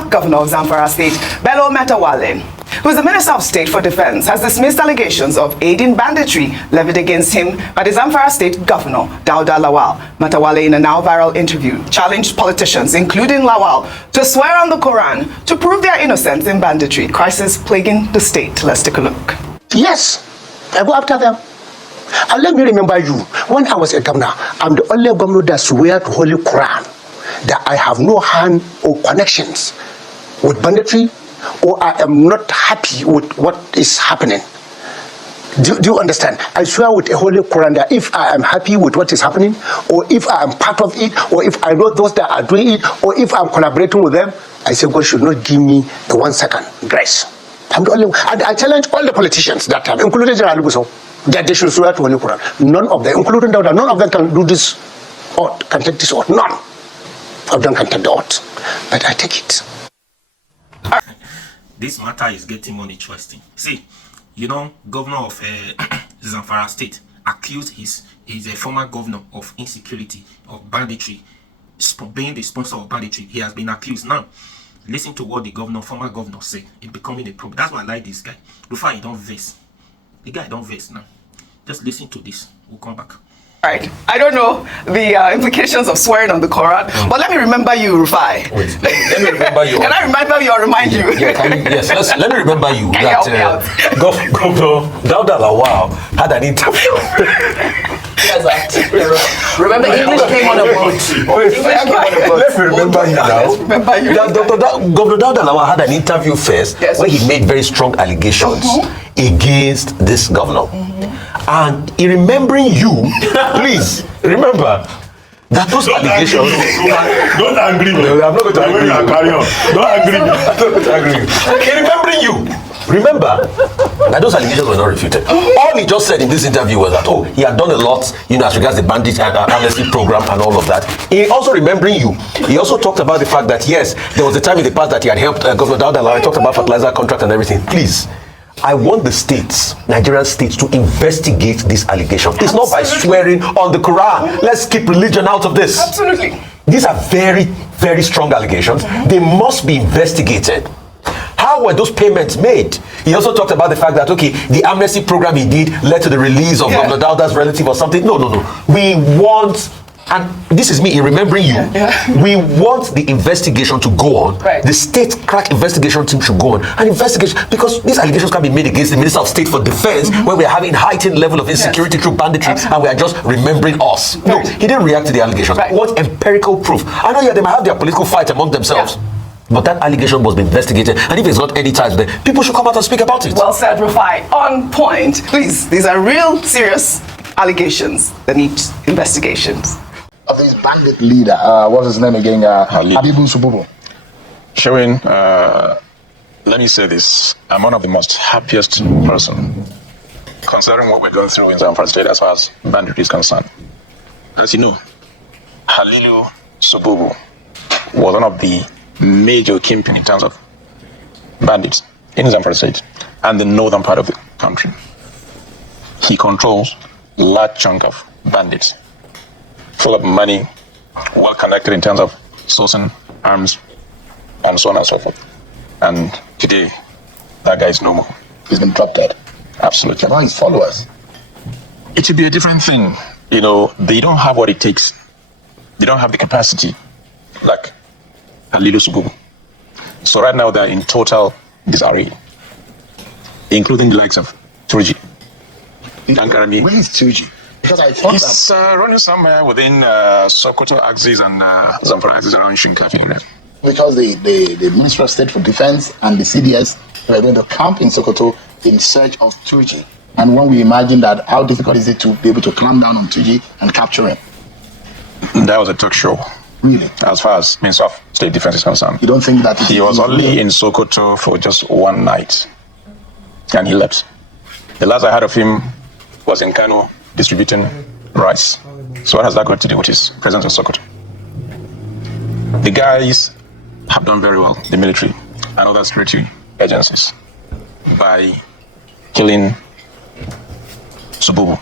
former governor of Zamfara State, Bello Matawalle, who is the Minister of State for Defense, has dismissed allegations of aiding banditry levied against him by the Zamfara State Governor, Dauda Lawal. Matawalle, in a now viral interview, challenged politicians, including Lawal, to swear on the Quran to prove their innocence in banditry crisis plaguing the state. Let's take a look. Yes, I go after them. And let me remember you, when I was a governor, I'm the only governor that swear to Holy Quran that I have no hand or connections with banditry, or I am not happy with what is happening. Do you understand? I swear with a Holy Quran that if I am happy with what is happening, or if I am part of it, or if I know those that are doing it, or if I'm collaborating with them, I say God should not give me the 1 second grace. I'm the only one. And I challenge all the politicians that time, including General Buso, that they should swear to Holy Quran. None of them, including Dauda, none of them can do this or can take this oath. None of them can take the oath. But I take it. This matter is getting more interesting. See, you know, governor of Zamfara State accused he's a former governor of insecurity, of banditry, being the sponsor of banditry. He has been accused. Now, listen to what the former governor said. It's becoming a problem. That's why I like this guy. Rufai, he don't vex. The guy don't vex now. Just listen to this. We'll come back. All right. I don't know the implications of swearing on the Quran, but let me remember you, Rufai. Wait, let me remember you. Can I remember you or remind you? Yes, let me remember you that Governor Dauda Lawal had an interview. Remember, English came on a boat. Let me remember you now. Remember you. Governor Dauda Lawal had an interview first where he made very strong allegations against this governor. And in remembering you, please remember that those allegations. Don't agree. No, I'm not going to agree. Carry on. Don't agree. I'm not going to agree. In remembering you, remember that those allegations were not refuted. All he just said in this interview was that, oh, he had done a lot, as regards the bandit amnesty program and all of that. He also remembering you, he also talked about the fact that, yes, there was a time in the past that he had helped Governor Dauda Lawal. He talked about fertilizer contract and everything. Please, I want the states, Nigerian states, to investigate this allegation. It's not by swearing on the Quran. Let's keep religion out of this. Absolutely. These are very, very strong allegations. They must be investigated. How were those payments made? He also talked about the fact that, okay, the amnesty program he did led to the release of Governor Dauda's relative or something. No. We want, and this is me in remembering you, we want the investigation to go on. Right. The state crack investigation team should go on and investigate, because these allegations can be made against the Minister of State for Defense when we are having heightened level of insecurity through banditry and we are just remembering us. No, he didn't react to the allegations. Right. What empirical proof? I know they might have their political fight among themselves. But that allegation must be investigated, and if it's got any ties there, people should come out and speak about it. Well said, Rufai. On point. Please, these are real serious allegations that need investigations. Of this bandit leader, what's his name again? Habibu Sububu. Showing, let me say this, I'm one of the most happiest person considering what we're going through in Zamfara State as far as banditry is concerned. As you know, Halilu Sububu was one of the major kingpin in terms of bandits in Zamfara State and the northern part of the country. He controls a large chunk of bandits, full of money, well connected in terms of sourcing arms, and so on and so forth. And today, that guy is no more. He's been dropped dead. Absolutely. Now his followers. It should be a different thing. You know, they don't have what it takes. They don't have the capacity like Halilu Sububu. So right now they're in total disarray, including the likes of Turji. Where is Tuji? Because I thought he's running somewhere within Sokoto axis and Zamfara axis around Shinkafi. Because the Ministry of State for Defense and the CDS were going to camp in Sokoto in search of Tuji. And when we imagine that, how difficult is it to be able to clamp down on Tuji and capture him? That was a talk show. Really? As far as Minister of State Defense is concerned. You don't think that he was only in Sokoto for just one night and he left. The last I heard of him was in Kano distributing rice. So what has that got to do with his presence in Sokoto? The guys have done very well, the military and other security agencies, by killing Sububu.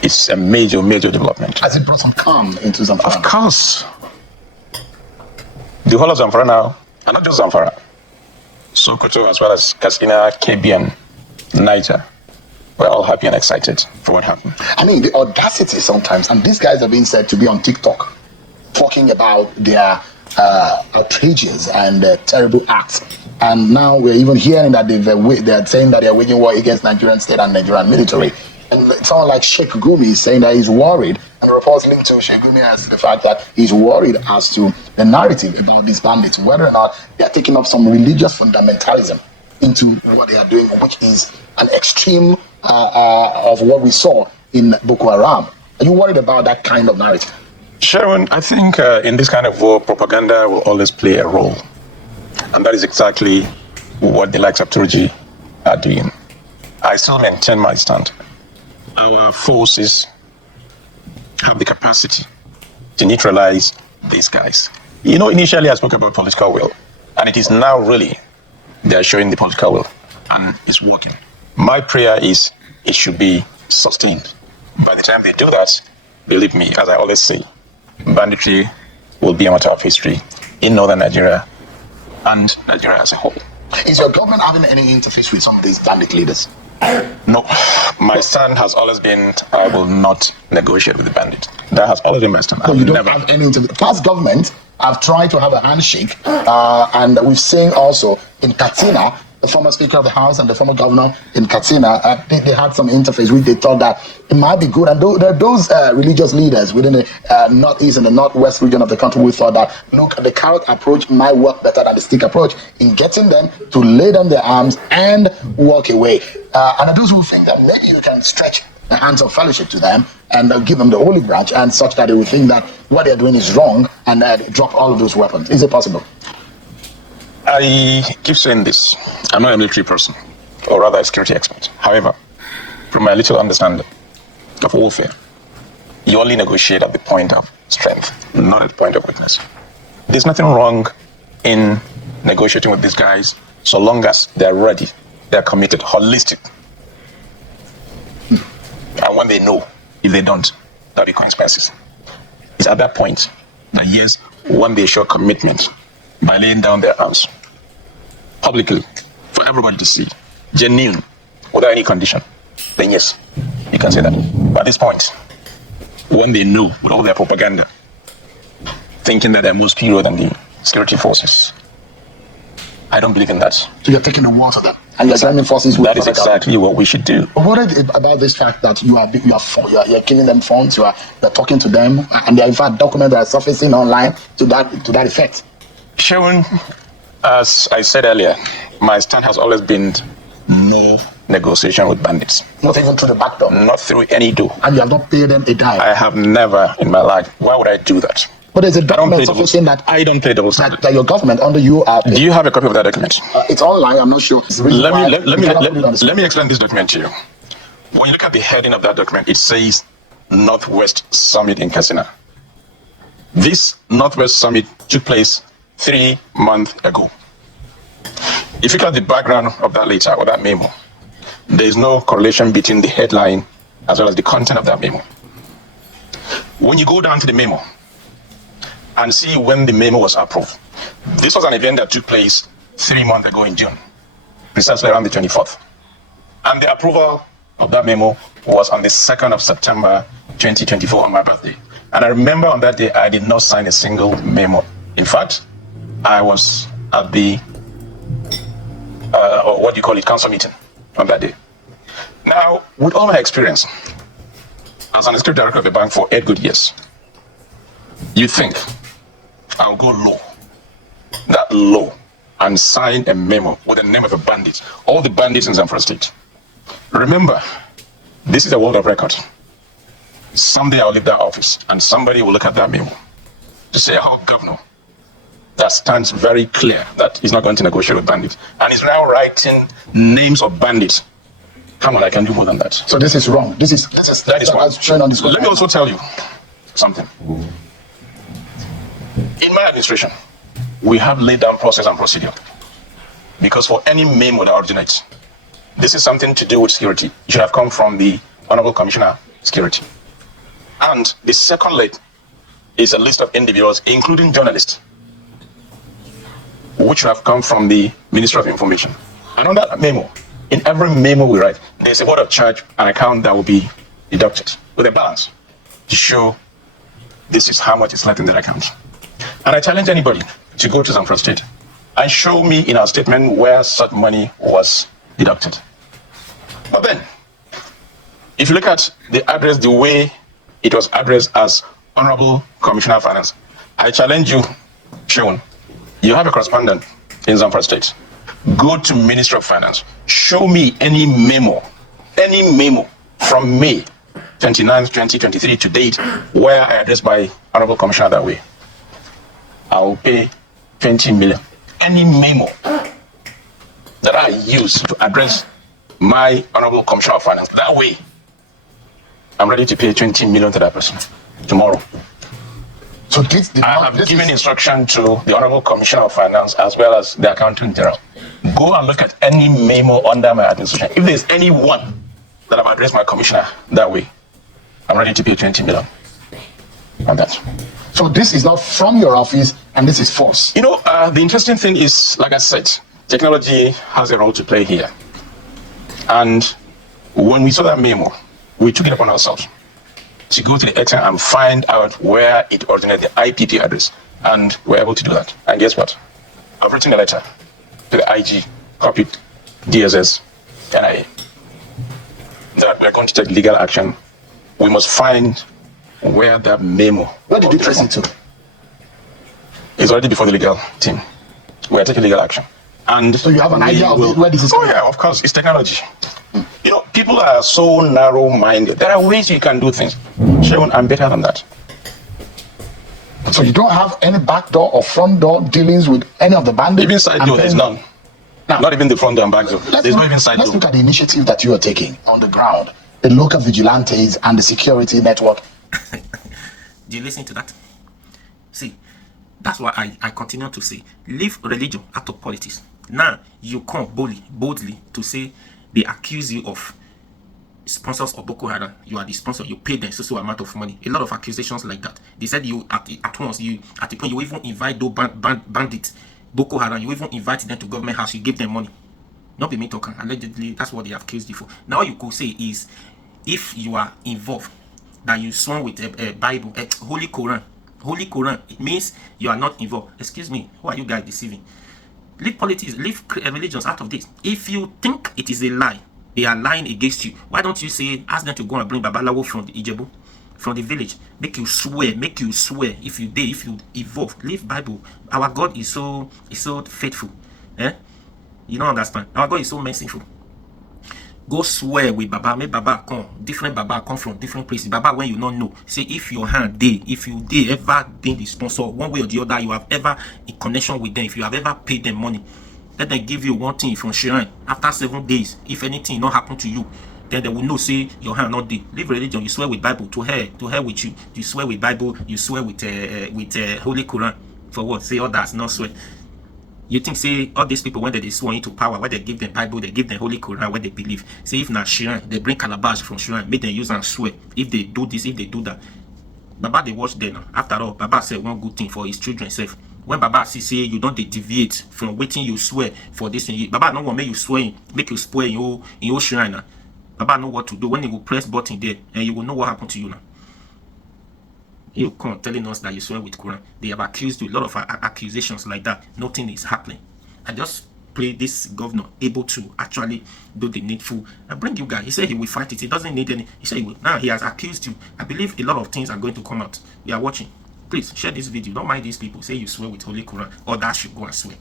It's a major development. Has it brought some calm into Zamfara? Of course. The whole of Zamfara now And not just Zamfara, Sokoto, as well as Katsina, KBN, Niger. We're all happy and excited for what happened. I mean, the audacity sometimes, and these guys are being said to be on TikTok, talking about their outrageous and terrible acts. And now we're even hearing that they're saying that they're waging war against Nigerian state and Nigerian military. And someone like Sheikh Gumi is saying that he's worried, and reports linked to Sheikh Gumi as the fact that he's worried as to the narrative about these bandits, whether or not they're taking up some religious fundamentalism into what they are doing, which is an extreme of what we saw in Boko Haram. Are you worried about that kind of narrative? Sharon, I think in this kind of war, propaganda will always play a role. And that is exactly what the likes of Turji are doing. I still maintain my stand. Our forces have the capacity to neutralize these guys. You know, initially I spoke about political will, and it is now really they are showing the political will, and it's working. My prayer is it should be sustained. By the time they do that, believe me, as I always say, banditry will be a matter of history in northern Nigeria and Nigeria as a whole. Is your government having any interface with some of these bandit leaders? No, my stand has always been I will not negotiate with the bandit. That has always been my stand. No, you don't have any interface. Past government have tried to have a handshake, and we've seen also in Katsina, the former Speaker of the House and the former governor in Katsina, they had some interface which they thought that it might be good. And there are those religious leaders within the northeast and the northwest region of the country who thought that, look, the carrot approach might work better than the stick approach in getting them to lay down their arms and walk away. And those who think that maybe you can stretch the hands of fellowship to them and give them the holy branch, and such that they will think that what they're doing is wrong and drop all of those weapons. Is it possible? I keep saying this. I'm not a military person, or rather a security expert. However, from my little understanding of warfare, you only negotiate at the point of strength, not at the point of weakness. There's nothing wrong in negotiating with these guys so long as they're ready, they're committed, holistic. And when they know, if they don't, there'll be consequences. It's at that point that yes, when they show commitment by laying down their arms publicly for everybody to see, genuine, without any condition, then yes, you can say that. But at this point, when they know with all their propaganda, thinking that they're more superior than the security forces, I don't believe in that. So you're taking the war to them, and you're joining forces with that is exactly what we should do. But what is it about this fact that you're giving them funds, you're talking to them, and there are in fact documents that are surfacing online to that effect? Sharon, as I said earlier, my stand has always been no negotiation with bandits. Not even through the back door? Not through any door. And you have not paid them a dime? I have never in my life. Why would I do that? But there's a document saying that I don't play double standard. That your government under you are. Do you have a copy of that document? It's online. I'm not sure. Let me explain this document to you. When you look at the heading of that document, it says Northwest Summit in Katsina. This Northwest Summit took place 3 months ago. If you look at the background of that letter or that memo, there is no correlation between the headline as well as the content of that memo. When you go down to the memo and see when the memo was approved, this was an event that took place 3 months ago in June, precisely around the 24th. And the approval of that memo was on the 2nd of September 2024 on my birthday. And I remember on that day, I did not sign a single memo. In fact, I was at the, council meeting on that day. Now, with all my experience as an executive director of the bank for 8 good years, you think I'll go low, and sign a memo with the name of a bandit, all the bandits in Zamfara State. Remember, this is a world of record. Someday I'll leave that office and somebody will look at that memo to say, how governor that stands very clear that he's not going to negotiate with bandits, and he's now writing names of bandits. Come on, I can do more than that. So this is wrong. That is wrong. Let me also tell you something. In my administration, we have laid down process and procedure, because for any memo that originates, this is something to do with security. It should have come from the Honorable Commissioner Security. And the second leg is a list of individuals, including journalists, which have come from the Ministry of Information. And on that memo, in every memo we write, there's a word of charge, an account that will be deducted with a balance to show this is how much is left in that account. And I challenge anybody to go to Zamfara State and show me in our statement where such money was deducted. But then, if you look at the address, the way it was addressed as Honorable Commissioner of Finance, I challenge you, Sheun, you have a correspondent in Zamfara State. Go to Ministry of Finance. Show me any memo from May 29, 2023 to date where I addressed my Honorable Commissioner that way. I will pay 20 million. Any memo that I use to address my Honorable Commissioner of Finance that way, I'm ready to pay 20 million to that person tomorrow. So this did I not, have given instruction to the Honorable Commissioner of Finance as well as the Accountant General. Go and look at any memo under my administration. If there's any one that I've addressed my commissioner that way, I'm ready to pay 20 million on that. So this is not from your office, and this is false. You know, the interesting thing is, like I said, technology has a role to play here. And when we saw that memo, we took it upon ourselves to go to the extent and find out where it originated, the IPP address, and we're able to do that. And guess what? I've written a letter to the IG, copied DSS, NIA, that we're going to take legal action. We must find where that memo. Where did you trace it to? It's already before the legal team. We are taking legal action. And So you have an idea of where this is Oh coming yeah, of course, it's technology. You know, people are so narrow-minded. There are ways you can do things. Sharon, I'm better than that. So you don't have any back door or front door dealings with any of the bandits? Even side door, there's none. Now, Not even the front door and back door. There's not even side let's door. look at the initiative that you are taking on the ground, the local vigilantes and the security network. Do you listen to that? See, that's why I continue to say, leave religion out of politics. Now, you come boldly to say they accuse you of sponsors of Boko Haram. You are the sponsor, you pay them so amount of money. A lot of accusations like that. They said you, at the point, you even invite those bandits, Boko Haram, you even invite them to government house, you give them money. Not be me talking, allegedly, that's what they have accused you for. Now, you could say is, if you are involved, that you sworn with a Bible, a Holy Quran, it means you are not involved. Excuse me, who are you guys deceiving? Leave politics, leave religions out of this. If you think it is a lie, they are lying against you. Why don't you say, ask them to go and bring Babalawo from the Ijebu, from the village? Make you swear. If you evolve, leave Bible. Our God is so faithful. You don't understand. Our God is so merciful. Go swear with Baba. Make Baba come. Different Baba come from different places. Baba, when you not know, say if your hand day, if you ever been the sponsor one way or the other, you have ever in connection with them, if you have ever paid them money, let them give you one thing from Shrine. After 7 days, if anything not happen to you, then they will know say your hand not day. Leave religion. You swear with Bible. To hell with you. You swear with Bible. You swear with Holy Quran. For what? Say all that's not swear. You think say all these people when they swear into power, when they give them Bible, they give them Holy Quran, when they believe. Say if not Shrine, they bring calabash from Shrine, make them use and swear. If they do this, if they do that, Baba they watch them. After all, Baba said one good thing for his children self. When Baba say you don't deviate from waiting you swear for this thing, Baba no want make you swear, make you spoil in your Shrine now. Baba know what to do. When you will press button there, and you will know what happened to you now. You come telling us that you swear with Quran. They have accused you, a lot of accusations like that. Nothing is happening. I just pray this governor able to actually do the needful and bring you guys. He said he will fight it. He doesn't need any. He said he will. Now he has accused you. I believe a lot of things are going to come out. We are watching. Please share this video. Don't mind these people. Say you swear with Holy Quran, or that should go and swear.